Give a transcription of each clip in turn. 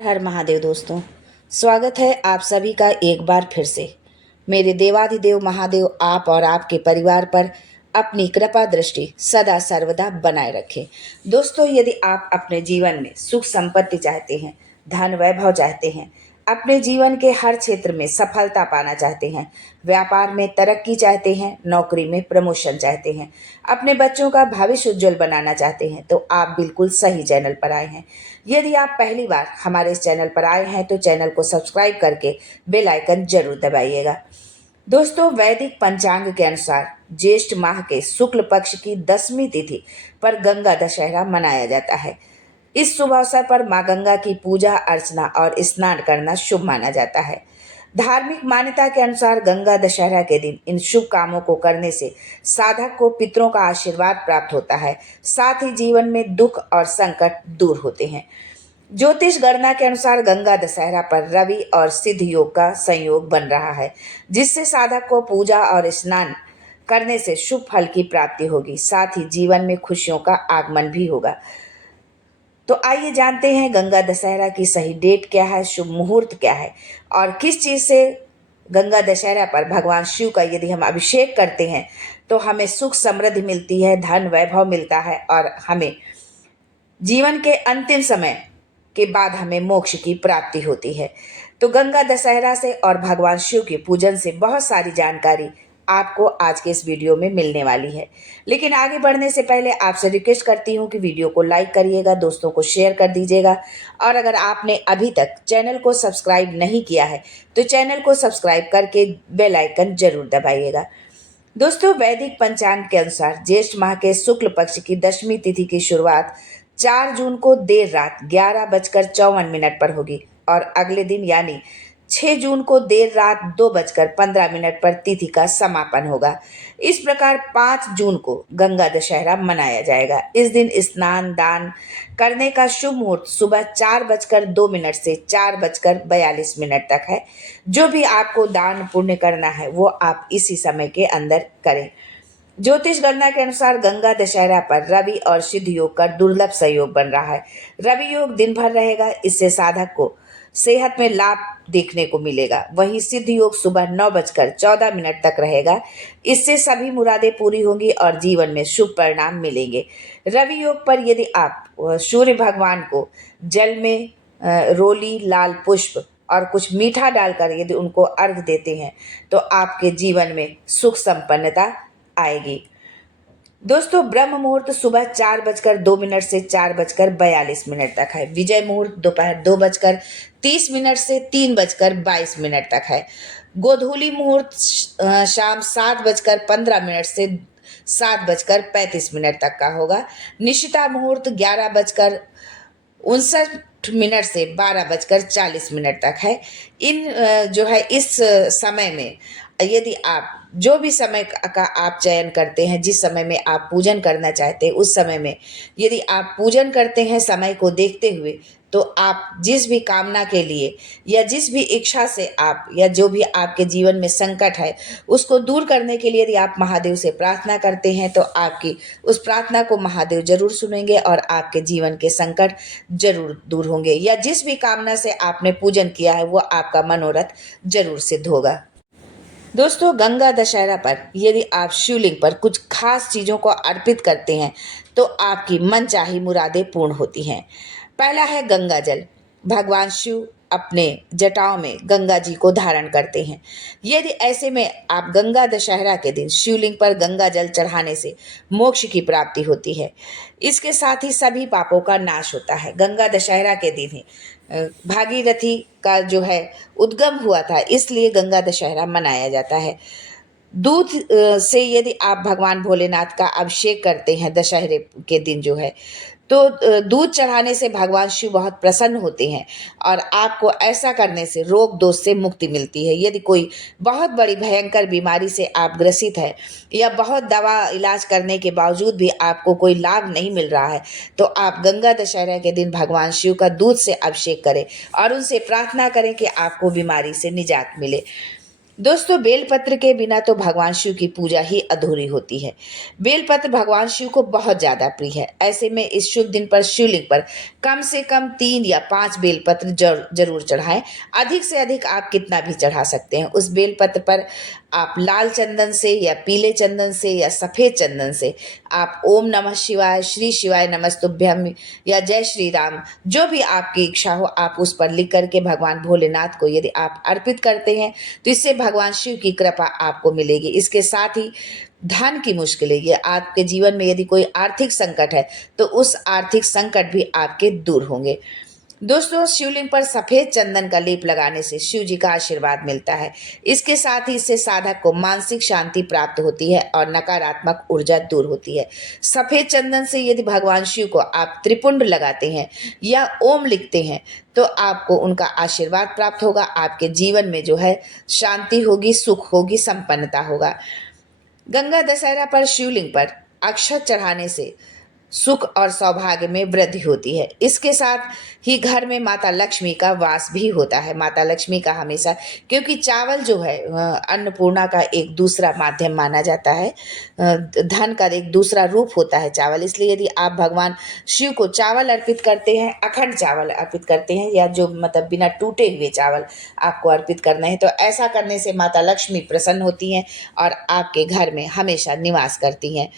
हर महादेव दोस्तों, स्वागत है आप सभी का एक बार फिर से। मेरे देवाधिदेव महादेव आप और आपके परिवार पर अपनी कृपा दृष्टि सदा सर्वदा बनाए रखें। दोस्तों, यदि आप अपने जीवन में सुख संपत्ति चाहते हैं, धन वैभव चाहते हैं, अपने जीवन के हर क्षेत्र में सफलता पाना चाहते हैं, व्यापार में तरक्की चाहते हैं, नौकरी में प्रमोशन चाहते हैं, अपने बच्चों का भविष्य उज्जवल बनाना चाहते हैं, तो आप बिल्कुल सही चैनल पर आए हैं। यदि आप पहली बार हमारे इस चैनल पर आए हैं तो चैनल को सब्सक्राइब करके बेल आइकन जरूर दबाइएगा। दोस्तों, वैदिक पंचांग के अनुसार ज्येष्ठ माह के शुक्ल पक्ष की 10वीं तिथि पर गंगा दशहरा मनाया जाता है। इस शुभ अवसर पर मां गंगा की पूजा अर्चना और स्नान करना शुभ माना जाता है। धार्मिक मान्यता के अनुसार गंगा दशहरा के दिन इन शुभ कामों को करने से साधक को पितरों का आशीर्वाद प्राप्त होता है, साथ ही जीवन में दुख और संकट दूर होते हैं। ज्योतिष गणना के अनुसार गंगा दशहरा पर रवि और सिद्ध योग का संयोग बन रहा है, जिससे साधक को पूजा और स्नान करने से शुभ फल की प्राप्ति होगी, साथ ही जीवन में खुशियों का आगमन भी होगा। तो आइए जानते हैं गंगा दशहरा की सही डेट क्या है, शुभ मुहूर्त क्या है और किस चीज़ से गंगा दशहरा पर भगवान शिव का यदि हम अभिषेक करते हैं तो हमें सुख समृद्धि मिलती है, धन वैभव मिलता है और हमें जीवन के अंतिम समय के बाद हमें मोक्ष की प्राप्ति होती है। तो गंगा दशहरा से और भगवान शिव के पूजन से बहुत सारी जानकारी आपको आज के इस वीडियो में मिलने वाली है। लेकिन आगे बढ़ने से पहले आपसे रिक्वेस्ट करती हूँ कि वीडियो को लाइक करिएगा, दोस्तों को शेयर कर दीजिएगा और अगर आपने अभी तक चैनल को सब्सक्राइब नहीं किया है तो चैनल को सब्सक्राइब करके बेल आइकन जरूर दबाइएगा। दोस्तों, वैदिक पंचांग के अनुसार ज्येष्ठ माह के शुक्ल पक्ष की 10वीं तिथि की शुरुआत 4 जून को देर रात 11:54 पर होगी और अगले दिन यानी 6 जून को देर रात 2:15 पर तिथि का समापन होगा। इस प्रकार 5 जून को गंगा दशहरा मनाया जाएगा। इस दिन स्नान दान करने का शुभ मुहूर्त सुबह 4:02 से 4:42 तक है। जो भी आपको दान पुण्य करना है वो आप इसी समय के अंदर करें। ज्योतिष गणना के अनुसार गंगा दशहरा पर रवि और सिद्ध योग का दुर्लभ संयोग बन रहा है। रवि योग दिन भर रहेगा, इससे साधक को सेहत में लाभ देखने को मिलेगा। वहीं सिद्ध योग सुबह 9:14 तक रहेगा, इससे सभी मुरादें पूरी होंगी और जीवन में शुभ परिणाम मिलेंगे। रवि योग पर यदि आप सूर्य भगवान को जल में रोली, लाल पुष्प और कुछ मीठा डालकर यदि उनको अर्घ देते हैं तो आपके जीवन में सुख संपन्नता आएगी। दोस्तों, ब्रह्म मुहूर्त सुबह 4:02 से 4:42 तक है। विजय मुहूर्त दोपहर 2:30 से 3:22 तक है। गोधूली मुहूर्त शाम 7:15 से 7:35 तक का होगा। निशिता मुहूर्त 11:59 से 12:40 तक है। इन जो है इस समय में यदि आप जो भी समय का आप चयन करते हैं, जिस समय में आप पूजन करना चाहते हैं उस समय में यदि आप पूजन करते हैं समय को देखते हुए तो आप जिस भी कामना के लिए या जिस भी इच्छा से आप या जो भी आपके जीवन में संकट है उसको दूर करने के लिए यदि आप महादेव से प्रार्थना करते हैं तो आपकी उस प्रार्थना को महादेव जरूर सुनेंगे और आपके जीवन के संकट जरूर दूर होंगे, या जिस भी कामना से आपने पूजन किया है वो आपका मनोरथ जरूर सिद्ध होगा। दोस्तों, गंगा दशहरा पर यदि आप शिवलिंग पर कुछ खास चीज़ों को अर्पित करते हैं तो आपकी मनचाही मुरादें पूर्ण होती हैं। पहला है गंगा जल। भगवान शिव अपने जटाओं में गंगा जी को धारण करते हैं। यदि ऐसे में आप गंगा दशहरा के दिन शिवलिंग पर गंगा जल चढ़ाने से मोक्ष की प्राप्ति होती है। इसके साथ ही सभी पापों का नाश होता है। गंगा दशहरा के दिन ही भागीरथी का जो है उद्गम हुआ था, इसलिए गंगा दशहरा मनाया जाता है। दूध से यदि आप भगवान भोलेनाथ का अभिषेक करते हैं दशहरे के दिन जो है तो दूध चढ़ाने से भगवान शिव बहुत प्रसन्न होते हैं और आपको ऐसा करने से रोग दोष से मुक्ति मिलती है। यदि कोई बहुत बड़ी भयंकर बीमारी से आप ग्रसित है या बहुत दवा इलाज करने के बावजूद भी आपको कोई लाभ नहीं मिल रहा है तो आप गंगा दशहरा के दिन भगवान शिव का दूध से अभिषेक करें और उनसे प्रार्थना करें कि आपको बीमारी से निजात मिले। दोस्तों, बेलपत्र के बिना तो भगवान शिव की पूजा ही अधूरी होती है। बेलपत्र भगवान शिव को बहुत ज़्यादा प्रिय है। ऐसे में इस शुभ दिन पर शिवलिंग पर कम से कम 3 या 5 बेलपत्र जरूर चढ़ाएं। अधिक से अधिक आप कितना भी चढ़ा सकते हैं। उस बेलपत्र पर आप लाल चंदन से या पीले चंदन से या सफ़ेद चंदन से आप ओम नमः शिवाय, श्री शिवाय नमस्तुभ्यम या जय श्री राम, जो भी आपकी इच्छा हो, आप उस पर लिख करके भगवान भोलेनाथ को यदि आप अर्पित करते हैं तो इससे भगवान शिव की कृपा आपको मिलेगी। इसके साथ ही धन की मुश्किलें, ये आपके जीवन में यदि कोई आर्थिक संकट है तो उस आर्थिक संकट भी आपके दूर होंगे। दोस्तों, शिवलिंग पर सफेद चंदन का लेप लगाने से शिव जी का आशीर्वाद मिलता है। इसके साथ ही इससे साधक को मानसिक शांति प्राप्त होती है और नकारात्मक ऊर्जा दूर होती है। सफेद चंदन से यदि भगवान शिव को आप त्रिपुंड लगाते हैं या ओम लिखते हैं तो आपको उनका आशीर्वाद प्राप्त होगा। आपके जीवन में जो है शांति होगी, सुख होगी, संपन्नता होगा। गंगा दशहरा पर शिवलिंग पर अक्षत चढ़ाने से सुख और सौभाग्य में वृद्धि होती है। इसके साथ ही घर में माता लक्ष्मी का वास भी होता है। माता लक्ष्मी का हमेशा, क्योंकि चावल जो है अन्नपूर्णा का एक दूसरा माध्यम माना जाता है, धन का एक दूसरा रूप होता है चावल। इसलिए यदि आप भगवान शिव को चावल अर्पित करते हैं, अखंड चावल अर्पित करते हैं या जो मतलब बिना टूटे हुए चावल आपको अर्पित करना है, तो ऐसा करने से माता लक्ष्मी प्रसन्न होती हैं और आपके घर में हमेशा निवास करती हैं।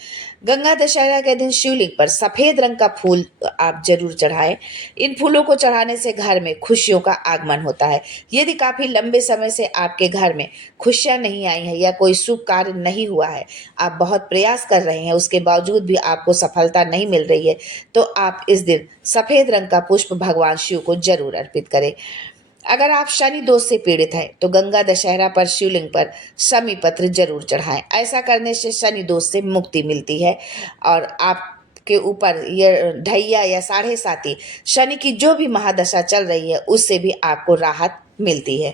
गंगा दशहरा के दिन शिवलिंग पर सफ़ेद रंग का फूल आप जरूर चढ़ाएं। इन फूलों को चढ़ाने से घर में खुशियों का आगमन होता है। यदि काफ़ी लंबे समय से आपके घर में खुशियां नहीं आई हैं या कोई शुभ कार्य नहीं हुआ है, आप बहुत प्रयास कर रहे हैं, उसके बावजूद भी आपको सफलता नहीं मिल रही है, तो आप इस दिन सफ़ेद रंग का पुष्प भगवान शिव को जरूर अर्पित करें। अगर आप शनि दोष से पीड़ित हैं तो गंगा दशहरा पर शिवलिंग पर शमी पत्र जरूर चढ़ाएं। ऐसा करने से शनि दोष से मुक्ति मिलती है और आपके ऊपर ये ढैया या साढ़े साती शनि की जो भी महादशा चल रही है उससे भी आपको राहत मिलती है।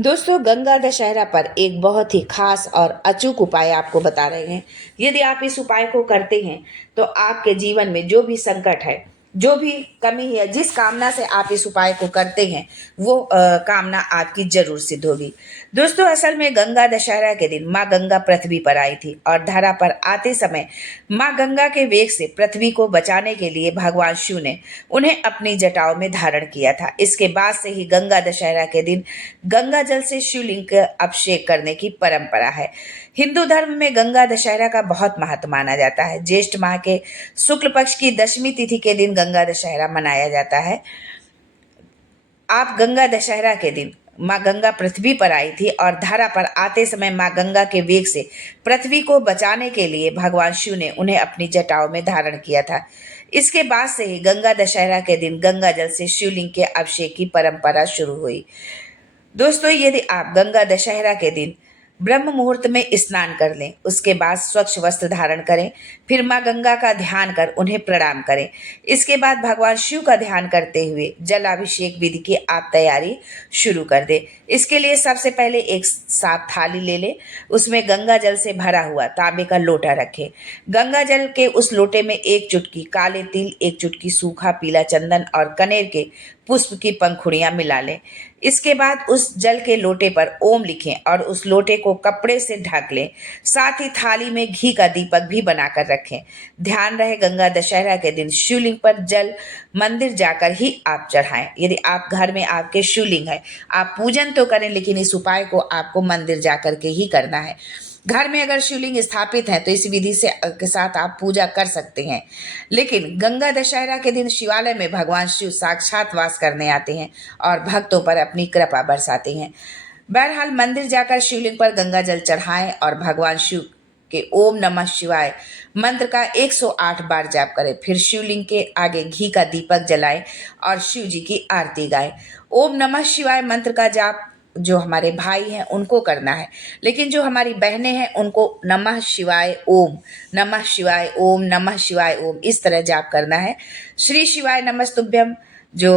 दोस्तों, गंगा दशहरा पर एक बहुत ही खास और अचूक उपाय आपको बता रहे हैं। यदि आप इस उपाय को करते हैं तो आपके जीवन में जो भी संकट है, जो भी कमी है, जिस कामना से आप इस उपाय को करते हैं वो कामना आपकी जरूर सिद्ध होगी। दोस्तों, असल में गंगा दशहरा के दिन माँ गंगा पृथ्वी पर आई थी और धरा पर आते समय माँ गंगा के वेग से पृथ्वी को बचाने के लिए भगवान शिव ने उन्हें अपनी जटाओं में धारण किया था। इसके बाद से ही गंगा दशहरा के दिन गंगा जल से शिवलिंग का अभिषेक करने की परंपरा है। हिंदू धर्म में गंगा दशहरा का बहुत महत्व माना जाता है। ज्येष्ठ माह के शुक्ल पक्ष की दशमी तिथि के दिन गंगा दशहरा मनाया जाता है। आप गंगा दशहरा के दिन माँ गंगा पृथ्वी पर आई थी और धरा पर आते समय माँ गंगा के वेग से पृथ्वी को बचाने के लिए भगवान शिव ने उन्हें अपनी जटाओं में धारण किया था। इसके बाद से ही गंगा दशहरा के दिन गंगा जल से शिवलिंग के अभिषेक की परंपरा शुरू हुई। दोस्तों, यदि आप गंगा दशहरा के दिन ब्रह्म मुहूर्त में स्नान कर लें, उसके बाद स्वच्छ वस्त्र धारण करें, फिर माँ गंगा का ध्यान कर उन्हें प्रणाम करें। इसके बाद भगवान शिव का ध्यान करते हुए जलाभिषेक विधि की आप तैयारी शुरू कर दें। इसके लिए सबसे पहले एक साफ थाली ले लें, उसमें गंगा जल से भरा हुआ तांबे का लोटा रखें। गंगा जल के उस लोटे में 1 चुटकी काले तिल, 1 चुटकी सूखा पीला चंदन और कनेर के पुष्प की पंखुड़ियां मिला लें। इसके बाद उस जल के लोटे पर ओम लिखें और उस लोटे को कपड़े से ढक लें। साथ ही थाली में घी का दीपक भी बनाकर रखें। ध्यान रहे, गंगा दशहरा के दिन शिवलिंग पर जल मंदिर जाकर ही आप चढ़ाएं। यदि आप घर में आपके शिवलिंग है, आप पूजन तो करें, लेकिन इस उपाय को आपको मंदिर जाकर के ही करना है। घर में अगर शिवलिंग स्थापित है तो इस विधि से के साथ आप पूजा कर सकते हैं। लेकिन गंगा दशहरा के दिन शिवालय में भगवान शिव साक्षात वास करने आते हैं और भक्तों पर अपनी कृपा बरसाते हैं। बहरहाल, मंदिर जाकर शिवलिंग पर गंगा जल चढ़ाएं और भगवान शिव के ओम नमः शिवाय मंत्र का 108 बार जाप करें। फिर शिवलिंग के आगे घी का दीपक जलाएं और शिव जी की आरती गाएं। ओम नमः शिवाय मंत्र का जाप जो हमारे भाई हैं उनको करना है, लेकिन जो हमारी बहनें हैं उनको नमः शिवाय ओम, नमः शिवाय ओम, नमः शिवाय ओम, इस तरह जाप करना है। श्री शिवाय नमस्तुभ्यम जो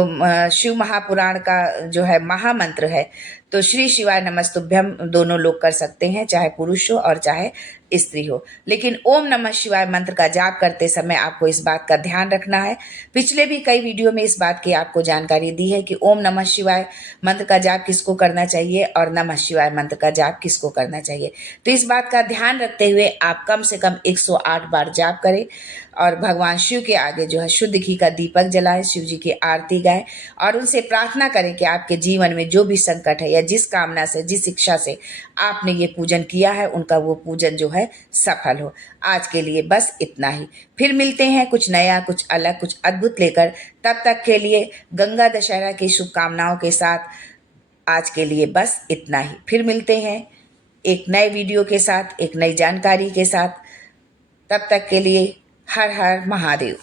शिव महापुराण का जो है महामंत्र है, तो तो श्री शिवाय नमस्तुभ्यम दोनों लोग कर सकते हैं, चाहे पुरुष हो और चाहे स्त्री हो। लेकिन ओम नमः शिवाय मंत्र का जाप करते समय आपको इस बात का ध्यान रखना है, पिछले भी कई वीडियो में इस बात की आपको जानकारी दी है कि ओम नमः शिवाय मंत्र का जाप किसको करना चाहिए और नमः शिवाय मंत्र का जाप किसको करना चाहिए। तो इस बात का ध्यान रखते हुए आप कम से कम 108 बार जाप करें और भगवान शिव के आगे जो है शुद्ध घी का दीपक जलाएं, शिव जी की आरती गाएं और उनसे प्रार्थना करें कि आपके जीवन में जो भी संकट है या जिस कामना से, जिस इच्छा से आपने ये पूजन किया है, उनका वो पूजन जो है सफल हो। आज के लिए बस इतना ही, फिर मिलते हैं कुछ नया, कुछ अलग, कुछ अद्भुत लेकर। तब तक के लिए गंगा दशहरा की शुभकामनाओं के साथ आज के लिए बस इतना ही। फिर मिलते हैं एक नए वीडियो के साथ, एक नई जानकारी के साथ। तब तक के लिए हर हर महादेव।